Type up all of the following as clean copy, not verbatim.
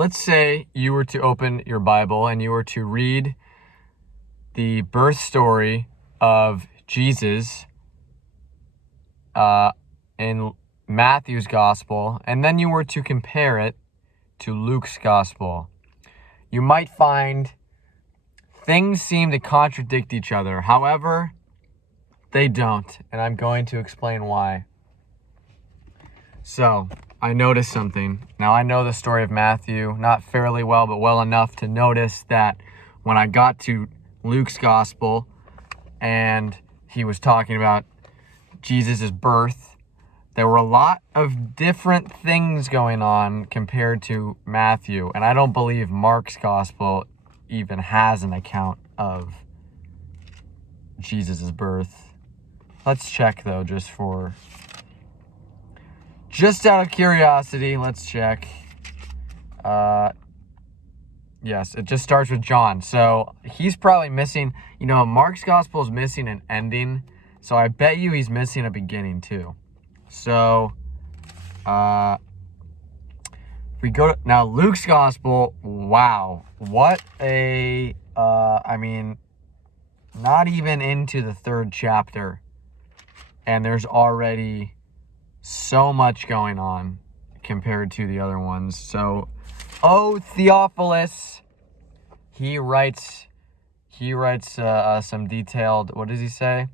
let's say you were to open your Bible and you were to read the birth story of Jesus in Matthew's gospel, and then you were to compare it to Luke's gospel. You might find things seem to contradict each other. However, they don't, and I'm going to explain why. So, I noticed something. Now, I know the story of Matthew, not fairly well, but well enough to notice that when I got to Luke's gospel and he was talking about Jesus' birth, there were a lot of different things going on compared to Matthew. And I don't believe Mark's gospel even has an account of Jesus' birth. Let's check, though, just out of curiosity, let's check. Yes, it just starts with John. So he's probably missing, Mark's gospel is missing an ending. So I bet you he's missing a beginning too. So, we go to, now Luke's gospel, wow. What not even into the 3rd chapter. And there's already so much going on compared to the other ones. So, Theophilus, he writes some detailed, what does he say?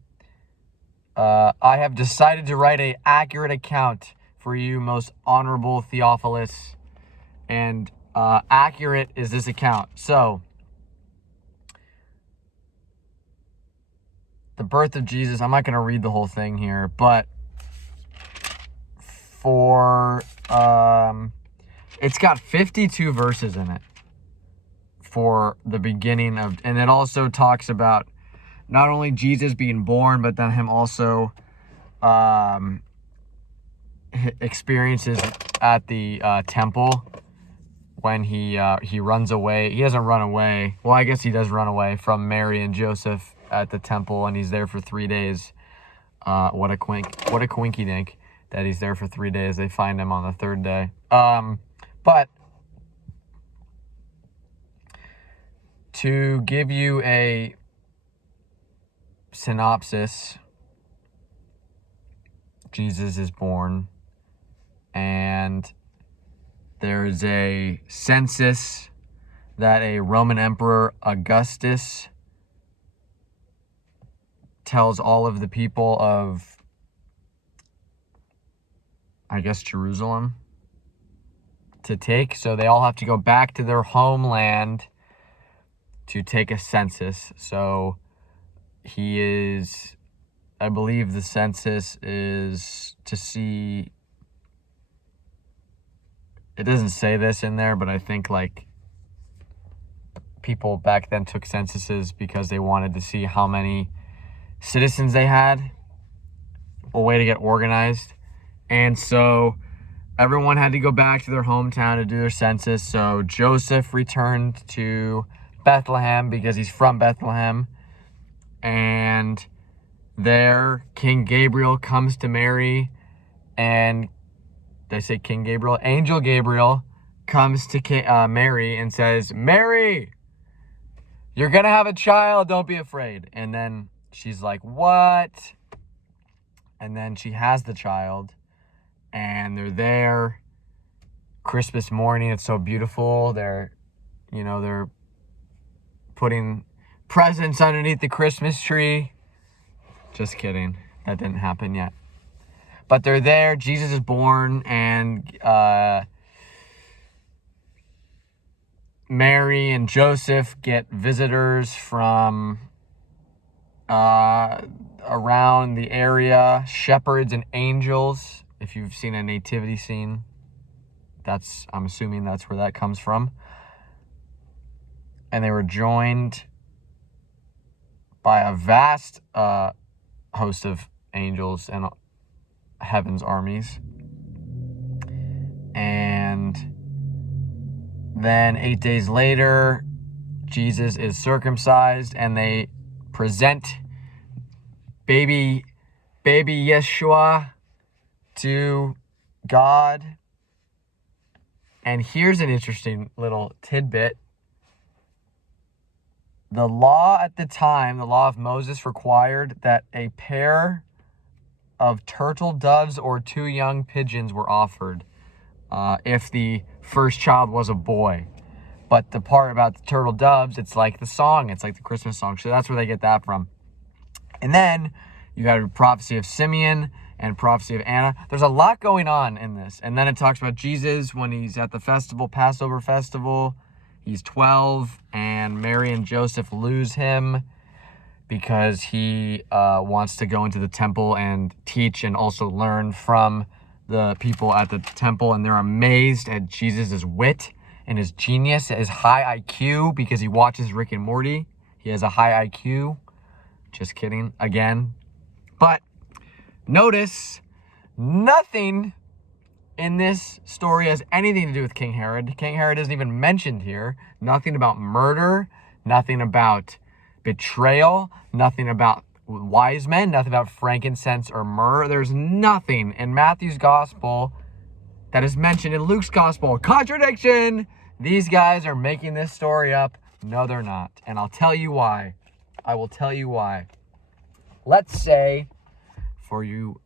I have decided to write an accurate account for you, most honorable Theophilus. And accurate is this account. So, the birth of Jesus, I'm not going to read the whole thing here, but it's got 52 verses in it for the beginning of, and it also talks about not only Jesus being born, but then him also experiences at the temple when he runs away. He doesn't run away. Well, I guess he does run away from Mary and Joseph at the temple, and he's there for 3 days. What a quinky dink that he's there for 3 days. They find him on the 3rd day. But to give you a synopsis, Jesus is born, and there's a census that a Roman Emperor Augustus tells all of the people of, I guess, Jerusalem to take. So they all have to go back to their homeland to take a census. So I believe the census is to see, it doesn't say this in there, but I think people back then took censuses because they wanted to see how many citizens they had, a way to get organized. And so everyone had to go back to their hometown to do their census. So Joseph returned to Bethlehem because he's from Bethlehem. And there, King Gabriel comes to Mary. And did I say King Gabriel? Angel Gabriel comes to Mary and says, "Mary, you're going to have a child. Don't be afraid." And then she's like, "What?" And then she has the child. And they're there Christmas morning. It's so beautiful. They're putting presents underneath the Christmas tree. Just kidding. That didn't happen yet. But they're there. Jesus is born, and Mary and Joseph get visitors from around the area, shepherds and angels. If you've seen a nativity scene, I'm assuming that's where that comes from. And they were joined by a vast host of angels and heaven's armies. And then 8 days later, Jesus is circumcised, and they present baby Yeshua to God. And here's an interesting little tidbit. The law at the time, the law of Moses, required that a pair of turtle doves or 2 young pigeons were offered if the first child was a boy. But the part about the turtle doves, it's like the song. It's like the Christmas song. So that's where they get that from. And then you got a prophecy of Simeon and prophecy of Anna. There's a lot going on in this. And then it talks about Jesus when he's at the festival, Passover festival. He's 12, and Mary and Joseph lose him because he wants to go into the temple and teach and also learn from the people at the temple. And they're amazed at Jesus' wit and his genius, his high IQ, because he watches Rick and Morty. He has a high IQ. Just kidding, again. But notice, nothing in this story has anything to do with King Herod. King Herod isn't even mentioned here. Nothing about murder, nothing about betrayal, nothing about wise men, nothing about frankincense or myrrh. There's nothing in Matthew's gospel that is mentioned in Luke's gospel. Contradiction! These guys are making this story up. No, they're not. And I'll tell you why. I will tell you why. Let's say, for you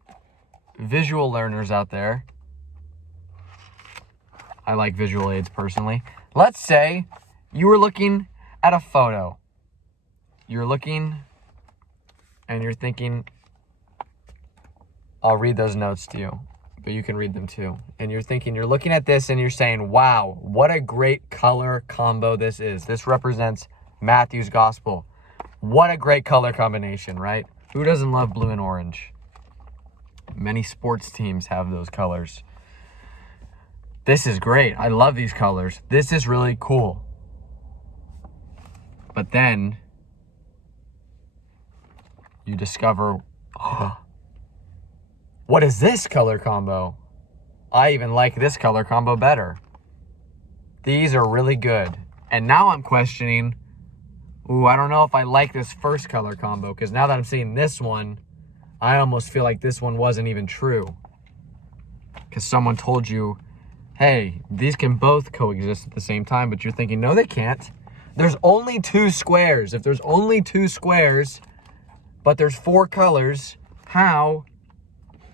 visual learners out there, I like visual aids personally. Let's say you were looking at a photo. You're looking and you're thinking, I'll read those notes to you, but you can read them too. And you're thinking, you're looking at this and you're saying, wow, what a great color combo this is. This represents Matthew's gospel. What a great color combination, right? Who doesn't love blue and orange? Many sports teams have those colors. This is great. I love these colors. This is really cool. But then you discover, oh, what is this color combo? I even like this color combo better. These are really good. And now I'm questioning, I don't know if I like this first color combo, because now that I'm seeing this one, I almost feel like this one wasn't even true. Because someone told you, hey, these can both coexist at the same time, but you're thinking, no, they can't. There's only 2 squares. If there's only 2 squares, but there's 4 colors, how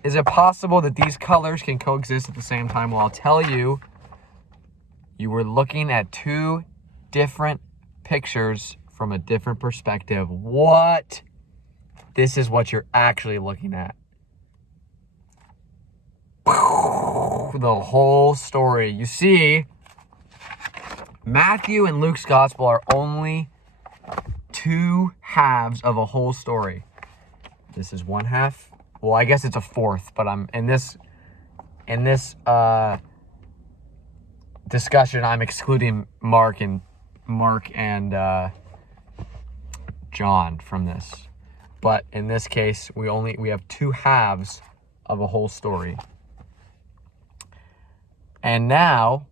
is it possible that these colors can coexist at the same time? Well, I'll tell you, you were looking at 2 different pictures from a different perspective. What? This is what you're actually looking at. The whole story. You see, Matthew and Luke's gospel are only 2 halves of a whole story. This is 1 half. Well, I guess it's a 4th, but I'm in this discussion, I'm excluding Mark and John from this. But in this case, we have 2 halves of a whole story. And now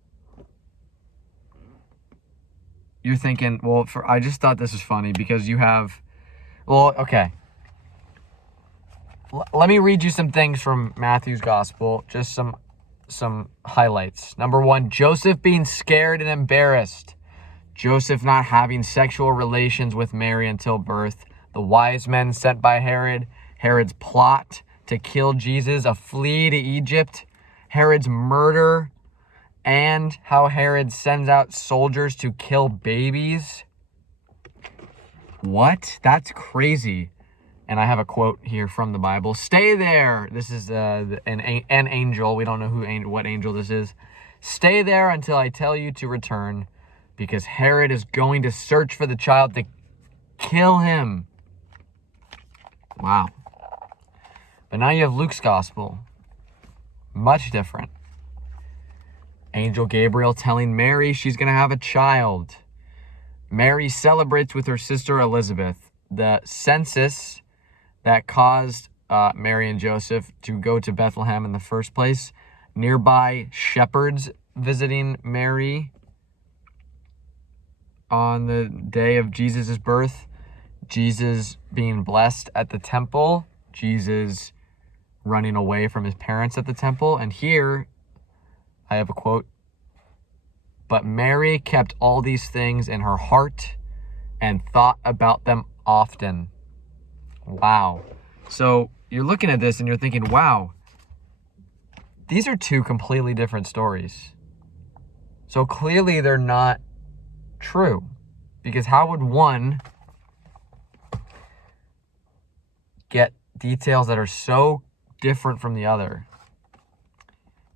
you're thinking, well, I just thought this was funny because you have, okay. Let me read you some things from Matthew's gospel, just some highlights. Number 1, Joseph being scared and embarrassed. Joseph not having sexual relations with Mary until birth. The wise men sent by Herod. Herod's plot to kill Jesus. A flee to Egypt. Herod's murder. And how Herod sends out soldiers to kill babies. What? That's crazy. And I have a quote here from the Bible. Stay there. This is an angel. We don't know what angel this is. Stay there until I tell you to return, because Herod is going to search for the child to kill him. Wow. But now you have Luke's gospel. Much different. Angel Gabriel telling Mary she's going to have a child. Mary celebrates with her sister Elizabeth. The census that caused Mary and Joseph to go to Bethlehem in the first place. Nearby shepherds visiting Mary on the day of Jesus' birth. Jesus being blessed at the temple. Jesus running away from his parents at the temple. And here, I have a quote But Mary kept all these things in her heart and thought about them often. Wow. So you're looking at this and you're thinking, wow, these are two completely different stories. So clearly they're not true. Because how would one get details that are so different from the other?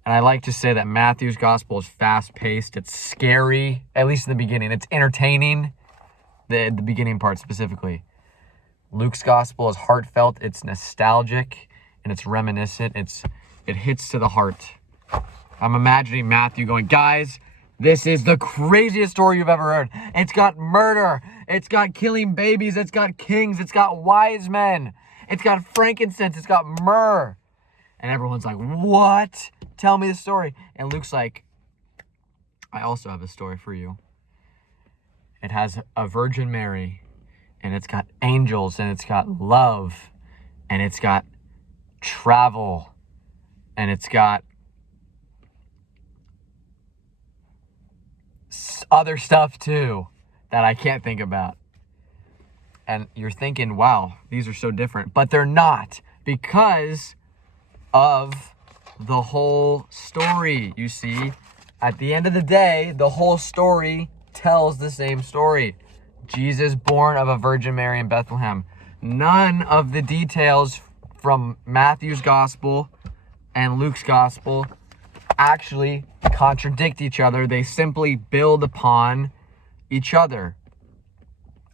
And I like to say that Matthew's gospel is fast-paced. It's scary, at least in the beginning. It's entertaining, the beginning part specifically. Luke's gospel is heartfelt. It's nostalgic, and it's reminiscent. It hits to the heart. I'm imagining Matthew going, guys, this is the craziest story you've ever heard. It's got murder. It's got killing babies. It's got kings. It's got wise men. It's got frankincense. It's got myrrh. And everyone's like, what? Tell me the story. And Luke's like, I also have a story for you. It has a Virgin Mary, and it's got angels, and it's got love, and it's got travel, and it's got other stuff too that I can't think about. And you're thinking, wow, these are so different. But they're not, because of the whole story. You see, at the end of the day, the whole story tells the same story. Jesus born of a Virgin Mary in Bethlehem. None of the details from Matthew's gospel and Luke's gospel actually contradict each other. They simply build upon each other.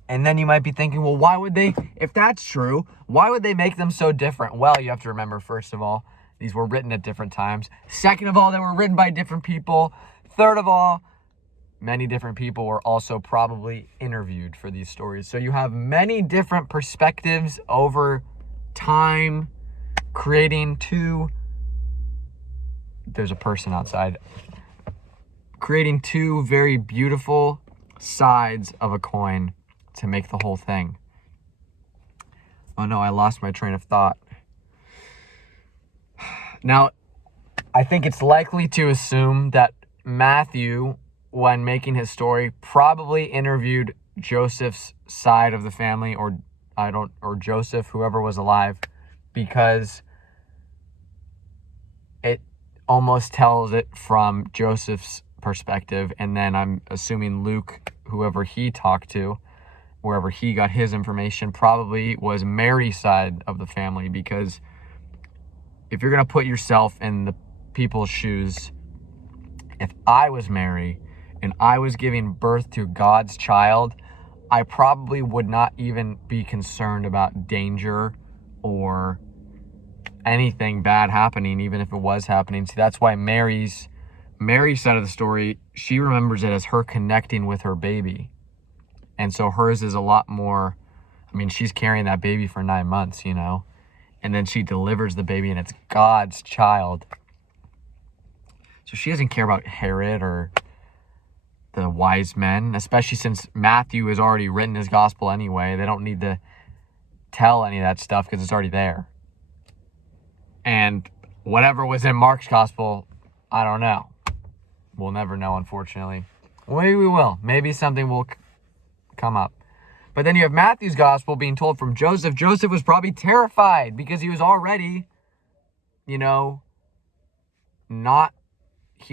And then you might be thinking, well, why would they, if that's true, why would they make them so different? Well, you have to remember, first of all, these were written at different times. Second of all, they were written by different people. Third of all, many different people were also probably interviewed for these stories. So you have many different perspectives over time, creating there's a person outside, creating two very beautiful sides of a coin to make the whole thing. Oh no, I lost my train of thought. Now, I think it's likely to assume that Matthew, when making his story, probably interviewed Joseph's side of the family, or Joseph, whoever was alive, because it almost tells it from Joseph's perspective. And then I'm assuming Luke, whoever he talked to, wherever he got his information, probably was Mary's side of the family, because if you're going to put yourself in the people's shoes, if I was Mary and I was giving birth to God's child, I probably would not even be concerned about danger or anything bad happening, even if it was happening. See, that's why Mary's side of the story, she remembers it as her connecting with her baby. And so hers is a lot more, I mean, she's carrying that baby for 9 months, you know, and then she delivers the baby and it's God's child. So she doesn't care about Herod or the wise men, especially since Matthew has already written his gospel anyway. They don't need to tell any of that stuff because it's already there. And whatever was in Mark's gospel, I don't know. We'll never know, unfortunately. Maybe we will. Maybe something will come up. But then you have Matthew's gospel being told from Joseph. Joseph was probably terrified because he was already, he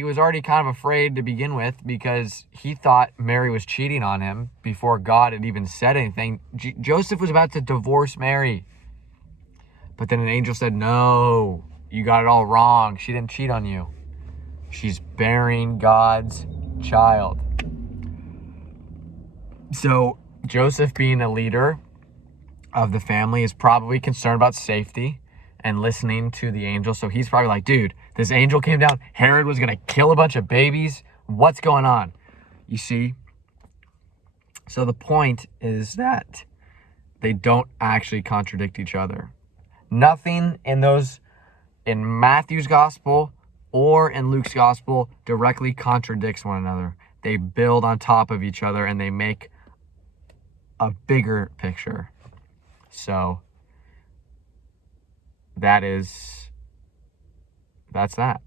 was already kind of afraid to begin with, because he thought Mary was cheating on him before God had even said anything. Joseph was about to divorce Mary. But then an angel said, no, you got it all wrong. She didn't cheat on you. She's bearing God's child. So Joseph, being a leader of the family, is probably concerned about safety and listening to the angel. So he's probably like, dude, this angel came down. Herod was going to kill a bunch of babies. What's going on? You see? So the point is that they don't actually contradict each other. Nothing in Matthew's gospel or in Luke's gospel directly contradicts one another. They build on top of each other and they make a bigger picture. So that's that.